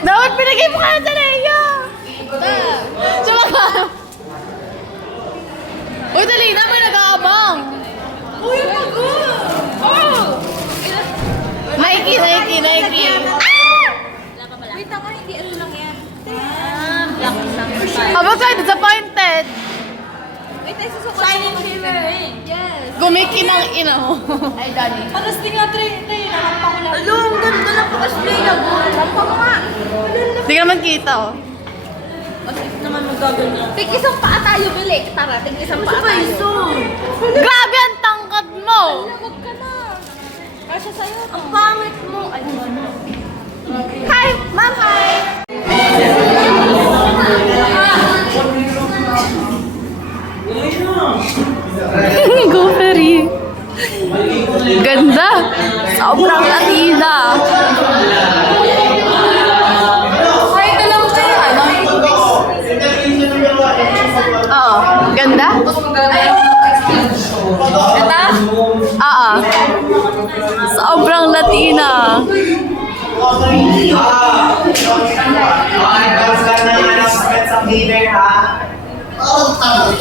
Dapat pinagay mo ka sa Leo! Suma ka! Uy, dali na, may nag-aabang! Uy, pagod! Oh! Nike! Wait ako, hindi ano lang yan. Black lang. Aba kayo, disappointed! Wait, ay susuko. Shining shimmer eh. Yes. Gumiki ng ina mo. Ay, Dani. Panas din nga, Trey. Nakampa ko lang. Alo, ang ganda lang pakas Trey. Nakampa ko nga. Hindi ka naman kita, oh. Masip naman magaganyan. Tig isang paa tayo, Bili. Tara, tig isang paa tayo. Grabe ang tangkad mo! Huwag ka na. Kasya sa'yo. Ang pangit mo. Ay, ano. Hi! Ma'am, hi! Go, Ferry. Ganda! Sobrang Latina! Ay, ito lang kayo. Ano? Oo. Ganda? Ganda? Oo. Sobrang Latina! Sa dinner ha? Oo, tama.